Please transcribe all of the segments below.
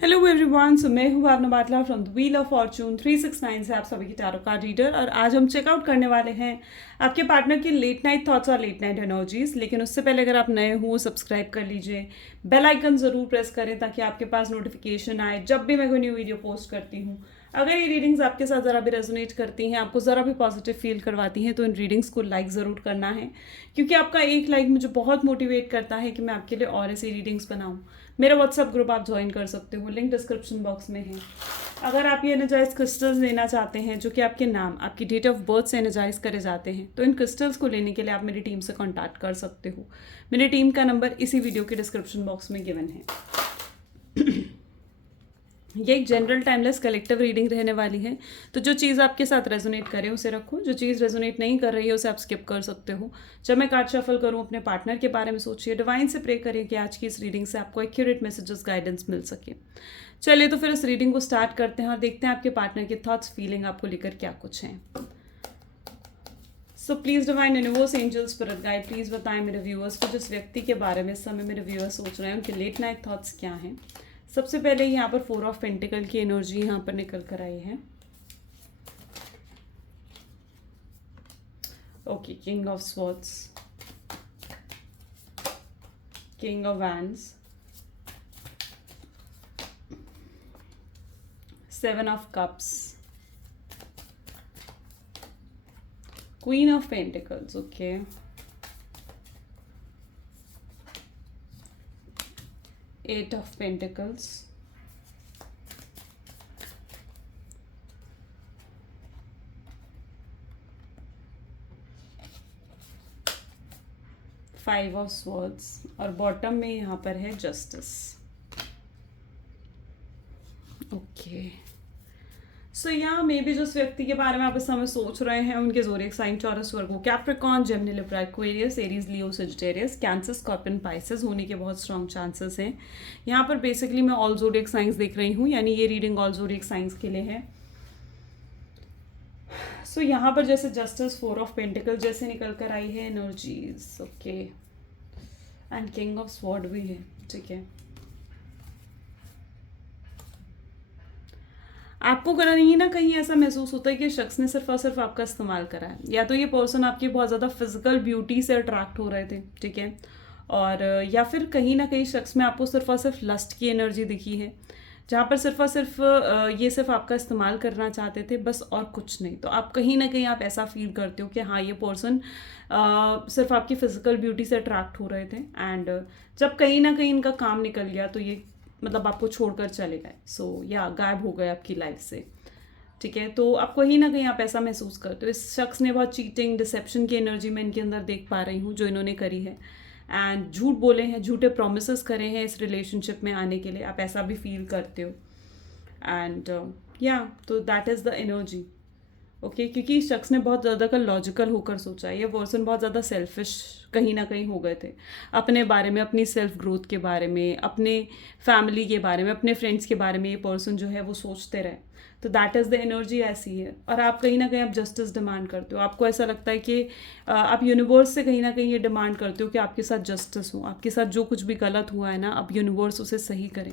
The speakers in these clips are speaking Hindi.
हेलो एवरीवन, सो मैं हूँ Bhavna Batla from the wheel of fortune 369 से आप सभी की टैरो कार्ड रीडर। और आज हम चेकआउट करने वाले हैं आपके पार्टनर की लेट नाइट थॉट्स और लेट नाइट एनर्जीज। लेकिन उससे पहले अगर आप नए हो सब्सक्राइब कर लीजिए, बेल आइकन ज़रूर प्रेस करें ताकि आपके पास नोटिफिकेशन आए जब भी मैं कोई न्यू वीडियो पोस्ट करती हूँ। अगर ये रीडिंग्स आपके साथ ज़रा भी रेजोनेट करती हैं, आपको ज़रा भी पॉजिटिव फील करवाती हैं, तो इन रीडिंग्स को लाइक ज़रूर करना है, क्योंकि आपका एक लाइक मुझे बहुत मोटिवेट करता है कि मैं आपके लिए और ऐसी रीडिंग्स बनाऊँ। मेरा व्हाट्सअप ग्रुप आप ज्वाइन कर सकते हो, लिंक डिस्क्रिप्शन बॉक्स में है। अगर आप ये एनर्जाइज क्रिस्टल्स लेना चाहते हैं जो कि आपके नाम, आपकी डेट ऑफ बर्थ से एनर्जाइज करे जाते हैं, तो इन क्रिस्टल्स को लेने के लिए आप मेरी टीम से कॉन्टैक्ट कर सकते हो। मेरी टीम का नंबर इसी वीडियो के डिस्क्रिप्शन बॉक्स में गिवन है। ये एक जनरल टाइमलेस कलेक्टिव रीडिंग रहने वाली है, तो जो चीज़ आपके साथ रेजोनेट करे उसे रखो, जो चीज़ रेजोनेट नहीं कर रही है उसे आप स्किप कर सकते हो। जब मैं कार्ड शफल करूँ अपने पार्टनर के बारे में सोचिए, डिवाइन से प्रे करिए कि आज की इस रीडिंग से आपको एक्यूरेट मैसेजेस गाइडेंस मिल सके। चलिए तो फिर इस रीडिंग को स्टार्ट करते हैं और देखते हैं आपके पार्टनर के थॉट्स फीलिंग आपको लेकर क्या कुछ हैं। So please divine universe angels spirit guide please बताएं मेरे व्यूअर्स को जिस व्यक्ति के बारे में इस समय मेरे व्यूअर्स सोच रहे हैं उनके लेट नाइट थॉट्स क्या हैं। सबसे पहले यहाँ पर 4 ऑफ पेंटिकल की एनर्जी यहाँ पर निकल कर आई है। Okay, king of swords, king of wands, 7 of cups, queen of pentacles, okay, 8 of Pentacles, five of swords और बॉटम में यहाँ पर है जस्टिस। ओके, सो यहाँ मे भी जिस व्यक्ति के बारे में आप इस समय सोच रहे हैं उनके zodiac sign Taurus, Virgo, Capricorn, Gemini, Libra, Aquarius, Aries, Leo, Sagittarius, Cancer, Scorpion, Pisces होने के बहुत स्ट्रॉन्ग चांसेस हैं। यहाँ पर बेसिकली मैं ऑल ज़ोडिएक साइंस देख रही हूँ, यानी ये रीडिंग ऑल ज़ोडिएक साइंस के लिए है। सो यहाँ पर जैसे जस्टिस, 4 ऑफ पेंटिकल जैसे निकल कर आई है energies, okay, and king of sword भी है, ठीक है। आपको कहीं ना कहीं ऐसा महसूस होता है कि शख्स ने सिर्फ और सिर्फ आपका इस्तेमाल करा है, या तो ये पर्सन आपकी बहुत ज़्यादा फिजिकल ब्यूटी से अट्रैक्ट हो रहे थे, ठीक है, और या फिर कहीं ना कहीं शख्स में आपको सिर्फ और सिर्फ लस्ट की एनर्जी दिखी है, जहाँ पर सिर्फ और सिर्फ ये सिर्फ आपका इस्तेमाल करना चाहते थे बस, और कुछ नहीं। तो आप कहीं ना कहीं आप ऐसा फील करते हो कि हाँ, ये पर्सन सिर्फ आपकी फिजिकल ब्यूटी से अट्रैक्ट हो रहे थे, एंड जब कहीं ना कहीं इनका काम निकल गया तो ये मतलब आपको छोड़कर चले गए, सो या गायब हो गए आपकी लाइफ से, ठीक है। तो आप कहीं ना कहीं आप ऐसा महसूस करते हो इस शख्स ने बहुत चीटिंग, डिसेप्शन की एनर्जी में इनके अंदर देख पा रही हूँ जो इन्होंने करी है, एंड झूठ बोले हैं, झूठे प्रोमिस करे हैं इस रिलेशनशिप में आने के लिए, आप ऐसा भी फील करते हो। एंड या तो that is the energy, okay, क्योंकि इस शख्स ने बहुत ज़्यादा का लॉजिकल होकर सोचा है। ये पर्सन बहुत ज़्यादा सेल्फिश कहीं ना कहीं हो गए थे अपने बारे में, अपनी सेल्फ ग्रोथ के बारे में, अपने फैमिली के बारे में, अपने फ्रेंड्स के बारे में ये पर्सन जो है वो सोचते रहे। तो दैट इज़ द एनर्जी ऐसी है। और आप कहीं ना कहीं आप जस्टिस डिमांड करते हो, आपको ऐसा लगता है कि आप यूनिवर्स से कहीं ना कहीं ये डिमांड करते हो कि आपके साथ जस्टिस हो, आपके साथ जो कुछ भी गलत हुआ है ना, अब यूनिवर्स उसे सही करें।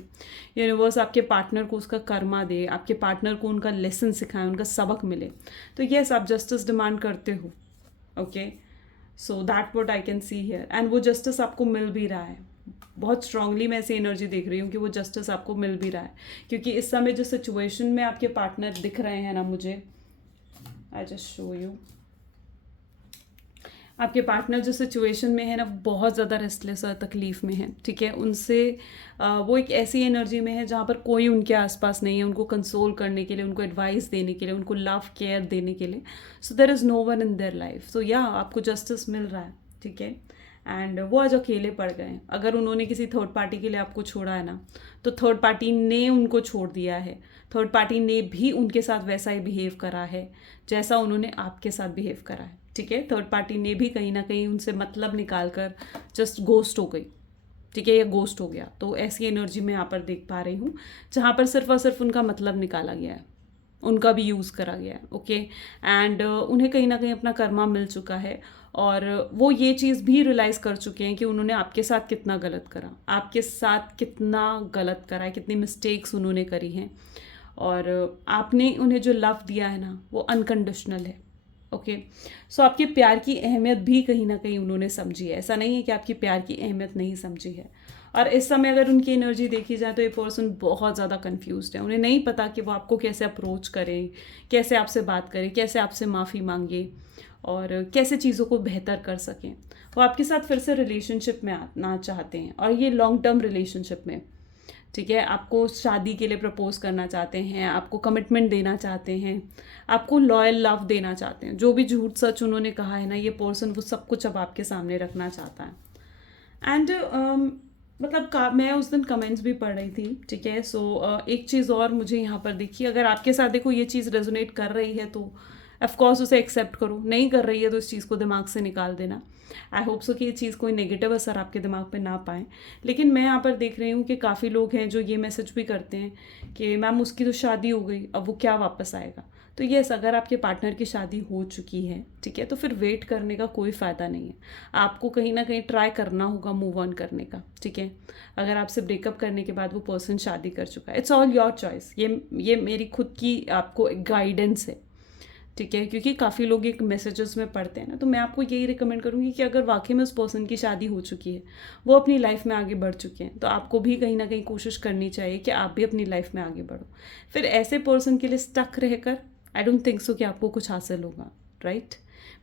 यूनिवर्स आपके पार्टनर को उसका कर्मा दे, आपके पार्टनर को उनका लेसन सिखाए, उनका सबक मिले। तो यस, आप जस्टिस डिमांड करते हो, okay, so that what I can see here, and वो जस्टिस आपको मिल भी रहा है। बहुत स्ट्रांगली मैं ऐसी एनर्जी देख रही हूँ कि वो जस्टिस आपको मिल भी रहा है, क्योंकि इस समय जो सिचुएशन में आपके पार्टनर दिख रहे हैं ना मुझे, आई जस्ट शो यू, आपके पार्टनर जो सिचुएशन में है ना बहुत ज़्यादा रेस्टलेस और तकलीफ़ में है, ठीक है। उनसे वो एक ऐसी एनर्जी में है जहाँ पर कोई उनके आसपास नहीं है उनको कंसोल करने के लिए, उनको एडवाइस देने के लिए, उनको लव केयर देने के लिए। So there is no one in their life. तो या आपको जस्टिस मिल रहा है, ठीक है, एंड वो आज अकेले पड़ गए। अगर उन्होंने किसी थर्ड पार्टी के लिए आपको छोड़ा है ना, तो थर्ड पार्टी ने उनको छोड़ दिया है। थर्ड पार्टी ने भी उनके साथ वैसा ही बिहेव करा है जैसा उन्होंने आपके साथ बिहेव करा है, ठीक है। थर्ड पार्टी ने भी कहीं ना कहीं उनसे मतलब निकाल कर जस्ट गोस्ट हो गई, ठीक है, या गोस्ट हो गया। तो ऐसी एनर्जी मैं यहाँ पर देख पा रही हूँ जहाँ पर सिर्फ और सिर्फ उनका मतलब निकाला गया है, उनका भी यूज़ करा गया है, ओके। एंड उन्हें कहीं ना कहीं अपना कर्मा मिल चुका है, और वो ये चीज़ भी रियलाइज़ कर चुके हैं कि उन्होंने आपके साथ कितना गलत करा, आपके साथ कितना गलत करा है, कितनी मिस्टेक्स उन्होंने करी हैं। और आपने उन्हें जो लव दिया है ना, वो अनकंडीशनल है, ओके। सो आपके प्यार की अहमियत भी कहीं ना कहीं उन्होंने समझी है। ऐसा नहीं है कि आपकी प्यार की अहमियत नहीं समझी है। और इस समय अगर उनकी एनर्जी देखी जाए तो ये पर्सन बहुत ज़्यादा कंफ्यूज्ड है। उन्हें नहीं पता कि वो आपको कैसे अप्रोच करें, कैसे आपसे बात करें, कैसे आपसे माफ़ी मांगे, और कैसे चीज़ों को बेहतर कर सकें। वो आपके साथ फिर से रिलेशनशिप में आना चाहते हैं, और ये लॉन्ग टर्म रिलेशनशिप में, ठीक है। आपको शादी के लिए प्रपोज करना चाहते हैं, आपको कमिटमेंट देना चाहते हैं, आपको लॉयल लव देना चाहते हैं। जो भी झूठ सच उन्होंने कहा है ना, ये पर्सन वो सब कुछ अब आपके सामने रखना चाहता है। एंड मतलब मैं उस दिन कमेंट्स भी पढ़ रही थी, ठीक है। सो एक चीज़ और मुझे यहाँ पर दिखी, अगर आपके साथ देखो ये चीज़ रेजोनेट कर रही है तो ऑफकोर्स उसे एक्सेप्ट करो, नहीं कर रही है तो इस चीज़ को दिमाग से निकाल देना। आई होप सो कि ये चीज़ कोई नेगेटिव असर आपके दिमाग पे ना पाए। लेकिन मैं यहाँ पर देख रही हूँ कि काफ़ी लोग हैं जो ये मैसेज भी करते हैं कि मैम उसकी तो शादी हो गई, अब वो क्या वापस आएगा। तो यस, अगर आपके पार्टनर की शादी हो चुकी है, ठीक है, तो फिर वेट करने का कोई फ़ायदा नहीं है। आपको कहीं ना कहीं ट्राई करना होगा मूव ऑन करने का, ठीक है। अगर आपसे ब्रेकअप करने के बाद वो पर्सन शादी कर चुका है, इट्स ऑल योर चॉइस। ये मेरी खुद की आपको एक गाइडेंस है, ठीक है। क्योंकि काफ़ी लोग एक मैसेजेस में पढ़ते हैं ना, तो मैं आपको यही रिकमेंड करूँगी कि अगर वाकई में उस पर्सन की शादी हो चुकी है, वो अपनी लाइफ में आगे बढ़ चुके हैं, तो आपको भी कहीं ना कहीं कोशिश करनी चाहिए कि आप भी अपनी लाइफ में आगे बढ़ो। फिर ऐसे पर्सन के लिए स्टक रहकर आई डोंट थिंक सो कि आपको कुछ हासिल होगा, राइट।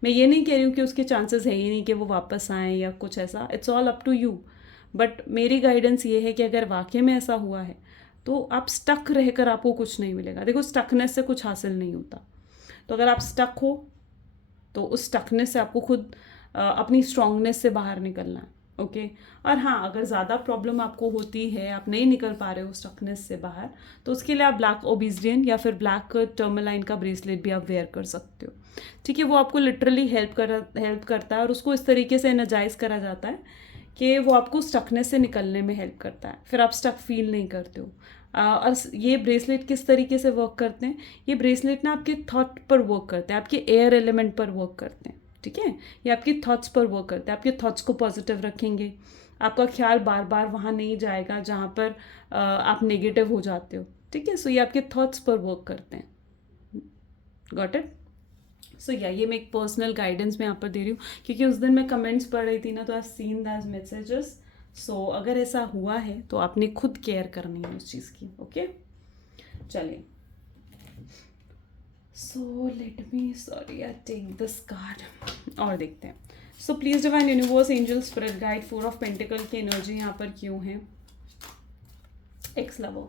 मैं ये नहीं कह रही हूँ कि उसके चांसेस है ही नहीं कि वो वापस आएँ या कुछ ऐसा, it's all up to you. But मेरी गाइडेंस ये है कि अगर वाकई में ऐसा हुआ है तो आप स्टक रहकर आपको कुछ नहीं मिलेगा। देखो, स्टकनेस से कुछ हासिल नहीं होता। तो अगर आप स्टक हो तो उस स्टकनेस से आपको खुद अपनी स्ट्रांगनेस से बाहर निकलना है, ओके। और हाँ, अगर ज़्यादा प्रॉब्लम आपको होती है, आप नहीं निकल पा रहे हो स्टकनेस से बाहर, तो उसके लिए आप ब्लैक ओबिसिडियन या फिर ब्लैक टर्मलाइन का ब्रेसलेट भी आप वेयर कर सकते हो, ठीक है। वो आपको लिटरली हेल्प करता है, और उसको इस तरीके से एनर्जाइज करा जाता है कि वो आपको स्टकनेस से निकलने में हेल्प करता है, फिर आप स्टक फील नहीं करते हो। और ये ब्रेसलेट किस तरीके से वर्क करते हैं, ये ब्रेसलेट ना आपके थॉट पर वर्क करते हैं, आपके एयर एलिमेंट पर वर्क करते हैं, ठीक है। ये आपके थॉट्स पर वर्क करते हैं। आपके थॉट्स को पॉजिटिव रखेंगे, आपका ख्याल बार बार वहाँ नहीं जाएगा जहाँ पर आप नेगेटिव हो जाते हो, ठीक है। सो ये आपके थॉट्स पर वर्क करते हैं, गॉट इट। सो ये मैं एक पर्सनल गाइडेंस में यहाँ पर दे रही हूँ, क्योंकि उस दिन मैं कमेंट्स पढ़ रही थी ना, तो आई सीन दैट मैसेजेस। सो अगर ऐसा हुआ है तो आपने खुद केयर करनी है उस चीज़ की, ओके। चलिए, so let me sorry I take this card और देखते हैं। So please divine universe, angel, spirit guide, 4 of pentacle की एनर्जी यहाँ पर क्यों है। एक्स लवर,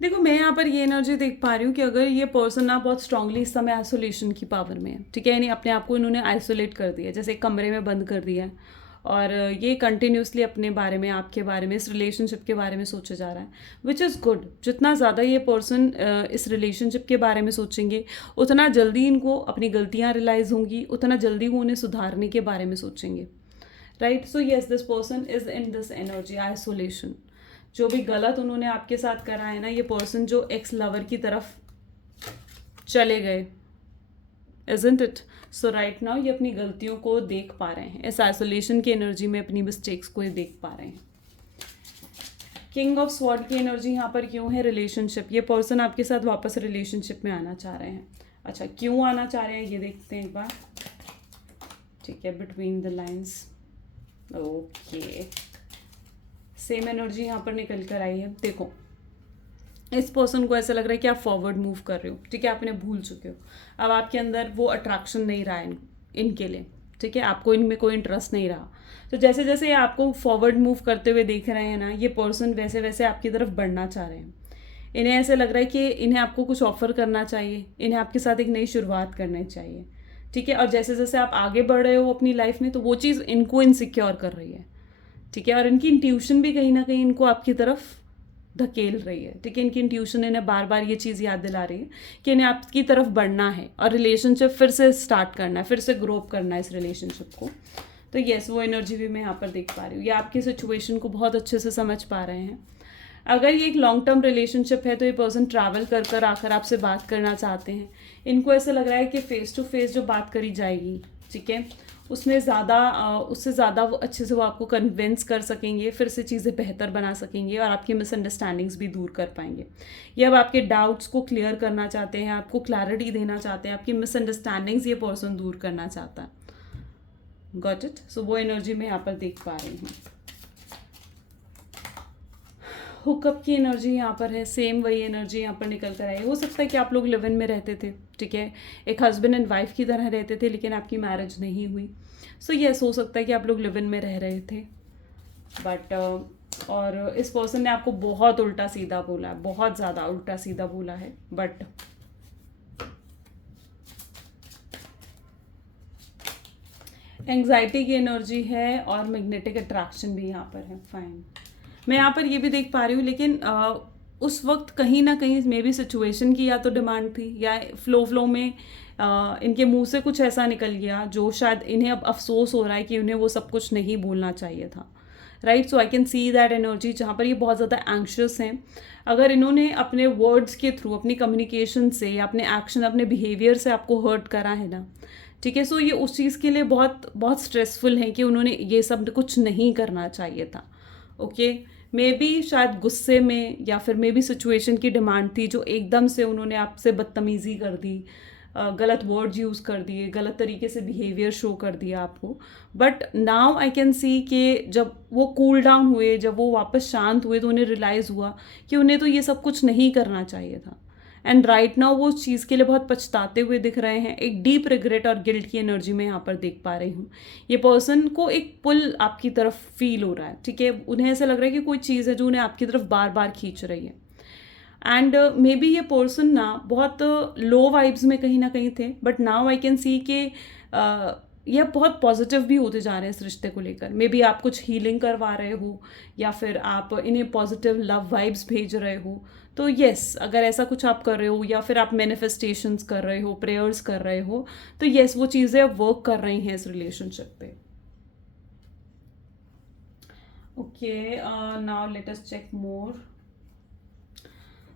देखो मैं यहाँ पर ये एनर्जी देख पा रही हूँ कि अगर ये पर्सन ना बहुत स्ट्रांगली इस समय आइसोलेशन की पावर में है, ठीक है, यानी अपने आप को इन्होंने आइसोलेट कर दिया, जैसे एक कमरे में बंद कर दिया है, और ये कंटिन्यूसली अपने बारे में, आपके बारे में, इस रिलेशनशिप के बारे में सोचे जा रहा है, विच इज़ गुड। जितना ज़्यादा ये पर्सन इस रिलेशनशिप के बारे में सोचेंगे, उतना जल्दी इनको अपनी गलतियाँ रियलाइज़ होंगी, उतना जल्दी वो उन्हें सुधारने के बारे में सोचेंगे, right. So yes, this person is in this energy isolation. जो भी गलत उन्होंने आपके साथ करा है ना, ये पर्सन जो एक्स लवर की तरफ चले गए, isn't it? So right now ये अपनी गलतियों को देख पा रहे हैं, इस आइसोलेशन की एनर्जी में अपनी मिस्टेक्स को ये देख पा रहे हैं। किंग ऑफ स्वॉर्ड की एनर्जी यहाँ पर क्यों है, रिलेशनशिप। ये पर्सन आपके साथ वापस रिलेशनशिप में आना चाह रहे हैं। अच्छा, क्यों आना चाह रहे हैं ये देखते हैं एक बार, ठीक है। Between the lines, okay, same energy यहाँ पर निकल कर आई है। देखो, इस पर्सन को ऐसा लग रहा है कि आप फॉरवर्ड मूव कर रहे हो, ठीक है, आप इन्हें भूल चुके हो, अब आपके अंदर वो अट्रैक्शन नहीं रहा है इनके लिए, ठीक है, आपको इनमें कोई इंटरेस्ट नहीं रहा। तो जैसे जैसे ये आपको फॉरवर्ड मूव करते हुए देख रहे हैं ना, ये पर्सन वैसे वैसे आपकी तरफ बढ़ना चाह रहे हैं। इन्हें ऐसे लग रहा है कि इन्हें आपको कुछ ऑफर करना चाहिए, इन्हें आपके साथ एक नई शुरुआत करनी चाहिए, ठीक है। और जैसे जैसे आप आगे बढ़ रहे हो अपनी लाइफ में, तो वो चीज़ इनको इनसिक्योर कर रही है, ठीक है। और इनकी इंट्यूशन भी कहीं ना कहीं इनको आपकी तरफ धकेल रही है, ठीक है। इनकी इंट्यूशन इन्हें बार बार ये चीज़ याद दिला रही है कि इन्हें आपकी तरफ बढ़ना है और रिलेशनशिप फिर से स्टार्ट करना है, फिर से ग्रो अप करना है इस रिलेशनशिप को। तो येस, वो एनर्जी भी मैं यहाँ पर देख पा रही हूँ। ये आपकी सिचुएशन को बहुत अच्छे से समझ पा रहे हैं। अगर ये एक लॉन्ग टर्म रिलेशनशिप है तो ये पर्सन ट्रैवल कर कर आकर आपसे बात करना चाहते हैं। इनको ऐसा लग रहा है कि फेस टू फेस जो बात करी जाएगी, ठीक है, उसमें उससे ज़्यादा वो अच्छे से वो आपको कन्विंस कर सकेंगे, फिर से चीज़ें बेहतर बना सकेंगे और आपकी मिसअंडरस्टैंडिंग्स भी दूर कर पाएंगे। ये अब आपके डाउट्स को क्लियर करना चाहते हैं, आपको क्लैरिटी देना चाहते हैं, आपकी मिसअंडरस्टैंडिंग्स ये पर्सन दूर करना चाहता है। Got it? सो वो एनर्जी मैं यहाँ पर देख पा रही हूँ। हुकअप की एनर्जी यहाँ पर है, सेम वही एनर्जी यहाँ पर निकल कर आई। हो सकता है कि आप लोग लिव इन में रहते थे, ठीक है, एक हस्बैंड एंड वाइफ की तरह रहते थे, लेकिन आपकी मैरिज नहीं हुई। सो यस, हो सकता है कि आप लोग लिव इन में रह रहे थे, बट और इस पर्सन ने आपको बहुत उल्टा सीधा बोला है, बहुत ज़्यादा उल्टा सीधा बोला है, बट एंग्जाइटी की एनर्जी है और मैग्नेटिक अट्रैक्शन भी यहाँ पर है। फाइन, मैं यहाँ पर ये भी देख पा रही हूँ, लेकिन उस वक्त कहीं ना कहीं मे भी सिचुएशन की या तो डिमांड थी, या फ्लो में इनके मुंह से कुछ ऐसा निकल गया जो शायद इन्हें अब अफसोस हो रहा है कि उन्हें वो सब कुछ नहीं बोलना चाहिए था। Right, so I can see that energy जहाँ पर ये बहुत ज़्यादा एंग्शियस हैं। अगर इन्होंने अपने वर्ड्स के थ्रू, अपनी कम्युनिकेशन से या अपने एक्शन, अपने बिहेवियर से आपको हर्ट करा है ना, ठीक है, सो ये उस चीज़ के लिए बहुत बहुत स्ट्रेसफुल है कि उन्होंने ये सब कुछ नहीं करना चाहिए था। ओके, मे बी शायद गुस्से में या फिर मे बी सिचुएशन की डिमांड थी जो एकदम से उन्होंने आपसे बदतमीज़ी कर दी, गलत वर्ड्स यूज़ कर दिए, गलत तरीके से बिहेवियर शो कर दिया आपको। बट नाउ आई कैन सी कि जब वो कूल डाउन हुए, जब वो वापस शांत हुए, तो उन्हें रियलाइज़ हुआ कि उन्हें तो ये सब कुछ नहीं करना चाहिए था। एंड राइट नाउ वो उस चीज़ के लिए बहुत पछताते हुए दिख रहे हैं। एक डीप रिग्रेट और गिल्ट की एनर्जी में यहाँ पर देख पा रही हूँ। ये पर्सन को एक पुल आपकी तरफ फील हो रहा है, ठीक है, उन्हें ऐसा लग रहा है कि कोई चीज़ है जो उन्हें आपकी तरफ बार बार खींच रही है। एंड मे बी ये पर्सन ना बहुत लो वाइब्स में कहीं ना कहीं थे, बट नाउ आई कैन सी कि ये बहुत पॉजिटिव भी होते जा रहे हैं इस रिश्ते को लेकर। मे बी आप कुछ हीलिंग करवा रहे हो या फिर आप इन्हें पॉजिटिव लव वाइब्स भेज रहे हो। तो येस, अगर ऐसा कुछ आप कर रहे हो या फिर आप मैनिफेस्टेशंस कर रहे हो, प्रेयर्स कर रहे हो, तो येस, वो चीज़ें अब वर्क कर रही हैं इस रिलेशनशिप पे। Okay, now let us check more.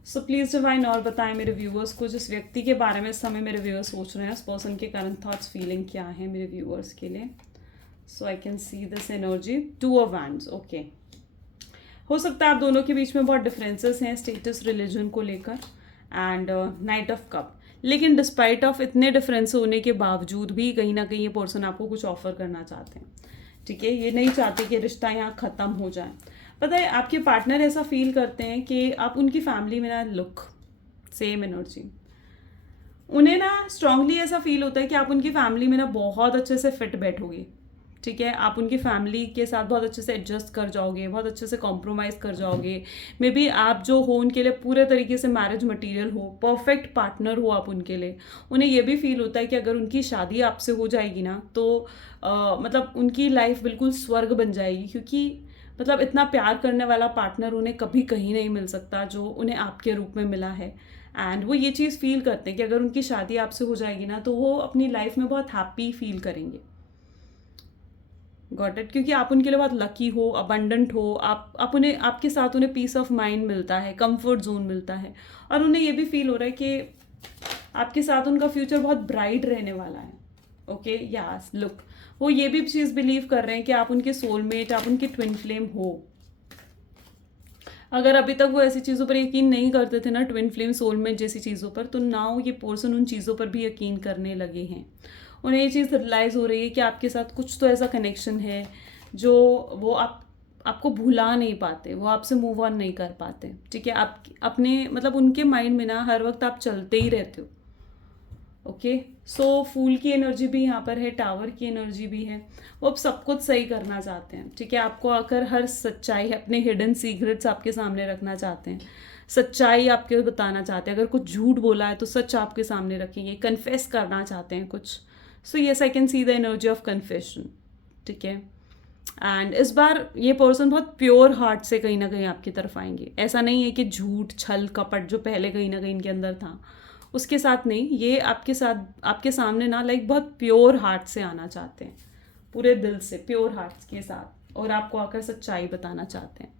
So please divine और बताएं मेरे व्यूअर्स को, जिस व्यक्ति के बारे में इस समय मेरे व्यूअर्स सोच रहे हैं, उस पर्सन के करंट थॉट्स फीलिंग क्या है मेरे व्यूअर्स के लिए। So I can see this energy, 2 of wands. Okay, हो सकता है आप दोनों के बीच में बहुत डिफरेंसेस हैं स्टेटस, रिलीजन को लेकर, एंड नाइट ऑफ कप। लेकिन डिस्पाइट ऑफ इतने डिफरेंस होने के बावजूद भी कहीं ना कहीं ये पर्सन आपको कुछ ऑफर करना चाहते हैं, ठीक है, ये नहीं चाहते कि रिश्ता यहाँ ख़त्म हो जाए। पता है, आपके पार्टनर ऐसा फील करते हैं कि आप उनकी फैमिली में ना, लुक, सेम एनर्जी, उन्हें ना स्ट्रांगली ऐसा फील होता है कि आप उनकी फैमिली में ना बहुत अच्छे से फिट बैठोगे, ठीक है, आप उनकी फैमिली के साथ बहुत अच्छे से एडजस्ट कर जाओगे, बहुत अच्छे से कॉम्प्रोमाइज़ कर जाओगे। मे बी आप जो हो उनके लिए पूरे तरीके से मैरिज मटेरियल हो, परफेक्ट पार्टनर हो आप उनके लिए। उन्हें ये भी फील होता है कि अगर उनकी शादी आपसे हो जाएगी ना, तो मतलब उनकी लाइफ बिल्कुल स्वर्ग बन जाएगी, क्योंकि मतलब इतना प्यार करने वाला पार्टनर उन्हें कभी कहीं नहीं मिल सकता जो उन्हें आपके रूप में मिला है। एंड वो ये चीज़ फील करते हैं कि अगर उनकी शादी आपसे हो जाएगी ना, तो वो अपनी लाइफ में बहुत हैप्पी फील करेंगे। Got it? क्योंकि आप उनके लिए बहुत लकी हो, अबंडेंट हो, आप उन्हें, आपके साथ उन्हें पीस ऑफ माइंड मिलता है, कंफर्ट जोन मिलता है, और उन्हें ये भी फील हो रहा है कि आपके साथ उनका फ्यूचर बहुत ब्राइट रहने वाला है। ओके, यस, लुक, वो ये भी चीज़ बिलीव कर रहे हैं कि आप उनके सोलमेट, आप उनके ट्विन फ्लेम हो। अगर अभी तक वो ऐसी चीज़ों पर यकीन नहीं करते थे ना, ट्विन फ्लेम, सोलमेट जैसी चीज़ों पर, तो नाउ ये पर्सन उन चीज़ों पर भी यकीन करने लगे हैं। उन्हें ये चीज़ रियलाइज़ हो रही है कि आपके साथ कुछ तो ऐसा कनेक्शन है जो वो आपको भुला नहीं पाते, वो आपसे मूव ऑन नहीं कर पाते, ठीक है, आप अपने मतलब उनके माइंड में ना हर वक्त आप चलते ही रहते हो। ओके, सो फूल की एनर्जी भी यहाँ पर है, टावर की एनर्जी भी है। वो अब सब कुछ सही करना चाहते हैं, ठीक है, आपको आकर हर सच्चाई, अपने हिडन सीक्रेट्स आपके सामने रखना चाहते हैं, सच्चाई आपके बताना चाहते हैं। अगर कुछ झूठ बोला है तो सच आपके सामने रखेंगे, कन्फेस करना चाहते हैं कुछ। So yes, I can see the energy of confession, ठीक है। एंड इस बार ये पर्सन बहुत प्योर हार्ट से कहीं ना कहीं आपकी तरफ आएंगे। ऐसा नहीं है कि झूठ, छल, कपट जो पहले कहीं ना कहीं इनके अंदर था उसके साथ नहीं, ये आपके साथ, आपके सामने ना लाइक बहुत प्योर हार्ट से आना चाहते हैं, पूरे दिल से, प्योर हार्ट के साथ, और आपको आकर सच्चाई बताना चाहते हैं।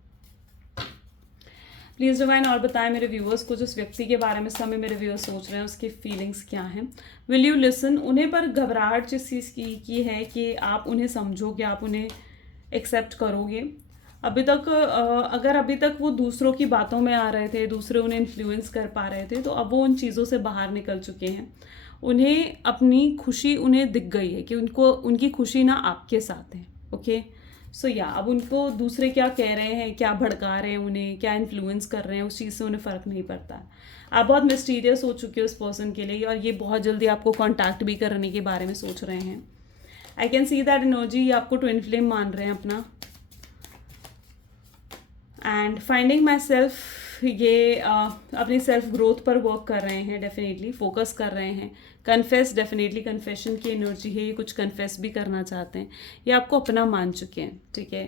प्लीज़ डिवाइन और बताएं मेरे व्यूअर्स को, जिस व्यक्ति के बारे में समय मेरे व्यूअर्स सोच रहे हैं उसकी फीलिंग्स क्या हैं. Will you listen. उन्हें पर घबराहट जिस चीज़ की है कि आप उन्हें समझोगे, आप उन्हें एक्सेप्ट करोगे. अभी तक अगर अभी तक वो दूसरों की बातों में आ रहे थे, दूसरे उन्हें इन्फ्लुएंस कर पा रहे थे, तो अब वो उन चीज़ों से बाहर निकल चुके हैं. उन्हें अपनी खुशी उन्हें दिख गई है कि उनको उनकी खुशी ना आपके साथ है. ओके, सो या अब उनको दूसरे क्या कह रहे हैं, क्या भड़का रहे हैं, उन्हें क्या इन्फ्लुएंस कर रहे हैं, उस चीज़ से उन्हें फ़र्क नहीं पड़ता. आप बहुत मिस्टीरियस हो चुके हो उस पर्सन के लिए, और ये बहुत जल्दी आपको कॉन्टैक्ट भी करने के बारे में सोच रहे हैं. आई कैन सी दैट एनर्जी. ये आपको ट्विन फ्लेम मान रहे हैं अपना. एंड फाइंडिंग माई सेल्फ, ये अपनी सेल्फ ग्रोथ पर वर्क कर रहे हैं, डेफिनेटली फोकस कर रहे हैं. कन्फेस, डेफिनेटली कन्फेशन की एनर्जी है, ये कुछ कन्फेस भी करना चाहते हैं. ये आपको अपना मान चुके हैं. ठीक है,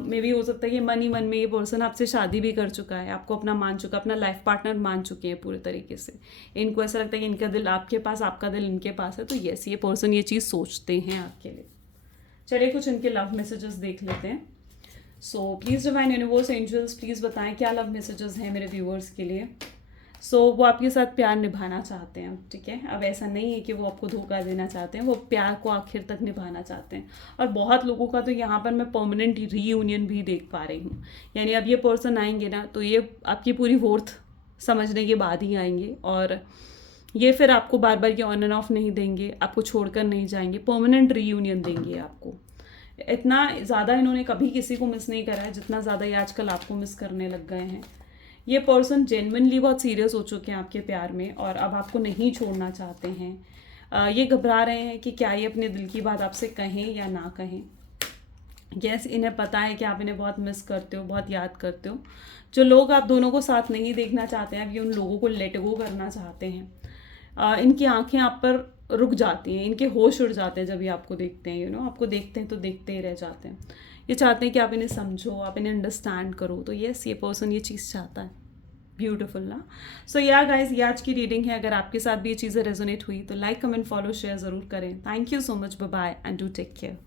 मे भी हो सकता है कि मन ही मन में ये पर्सन आपसे शादी भी कर चुका है, आपको अपना मान चुका, अपना लाइफ पार्टनर मान चुके हैं पूरे तरीके से. इनको ऐसा लगता है कि इनका दिल आपके पास, आपका दिल इनके पास है. तो येस, ये पर्सन ये चीज़ सोचते हैं आपके लिए. चलिए कुछ इनके लव मैसेजेस देख लेते हैं. So please divine universe angels, please बताएं क्या लव मैसेजेस हैं मेरे व्यूअर्स के लिए. सो वो आपके साथ प्यार निभाना चाहते हैं. ठीक है, अब ऐसा नहीं है कि वो आपको धोखा देना चाहते हैं, वो प्यार को आखिर तक निभाना चाहते हैं. और बहुत लोगों का तो यहाँ पर मैं परमानेंट रीयूनियन भी देख पा रही हूँ. यानी अब ये पर्सन आएंगे ना, तो ये आपकी पूरी वर्थ समझने के बाद ही आएंगे, और ये फिर आपको बार बार ये ऑन एंड ऑफ नहीं देंगे, आपको छोड़कर नहीं जाएंगे, परमानेंट रीयूनियन देंगे आपको. इतना ज़्यादा इन्होंने कभी किसी को मिस नहीं करा है जितना ज़्यादा ये आजकल आपको मिस करने लग गए हैं. ये पर्सन जेन्युइनली बहुत सीरियस हो चुके हैं आपके प्यार में, और अब आपको नहीं छोड़ना चाहते हैं. ये घबरा रहे हैं कि क्या ये अपने दिल की बात आपसे कहें या ना कहें. यस, इन्हें पता है कि आप इन्हें बहुत मिस करते हो, बहुत याद करते हो. जो लोग आप दोनों को साथ नहीं देखना चाहते हैं, अब ये उन लोगों को लेट गो करना चाहते हैं. इनकी आंखें आप पर रुक जाती हैं, इनके होश उड़ जाते हैं जब ये आपको देखते हैं. आपको देखते हैं तो देखते ही रह जाते हैं. ये चाहते हैं कि आप इन्हें समझो, आप इन्हें अंडरस्टैंड करो. तो येस, ये पर्सन ये चीज़ चाहता है. ब्यूटीफुल ना. सो या गाइज, ये आज की रीडिंग है. अगर आपके साथ भी ये चीज़ें रेजोनेट हुई तो लाइक, कमेंट, फॉलो, शेयर ज़रूर करें. Thank you so much. Bye bye and do take care.